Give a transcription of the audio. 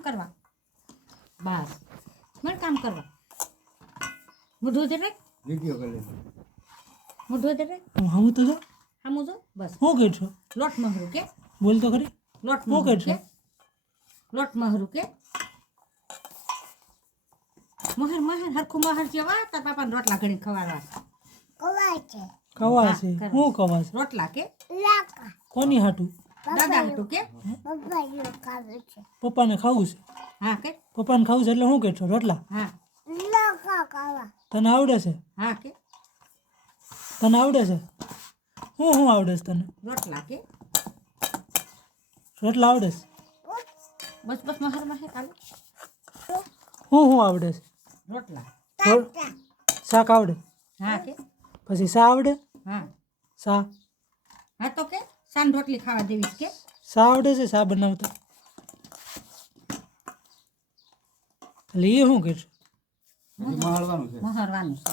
કરવા બસ મને કામ કરવા મોઢું દે રે વિડિયો કરે મોઢું દે રે હું તો જો આમ જો બસ હું કે છો લોટ મહરું કે બોલ તો ખરી લોટ હું મહરું કે કે લોટ મહરું કે મહર મહર હરખું મહર જેવા તાર પાપાને રોટલા ઘણી ખવાડવા કવા છે હા, હું કરવા. કવા છે રોટલા કે કોની હાટું દાદા હતું કે પપ્પાને ખાવું છે હા કે પપ્પાને ખાવું છે એટલે હું કે છો રોટલા હા તને આવડે છે હા કે તને આવડે છે હું આવડે છે તને રોટલા કે રોટલા આવડે છે બસ બસ મહર મહર ચાલુ હું આવડે છે રોટલા શાક આવડે હા કે પછી શા આવડે હા શા હા તો કે સાન રોટલી ખાવા દેવી કે શા આવડે છે શા બનાવતા એટલે એ શું કે હજી માળવાનું છે મહરવાનું છે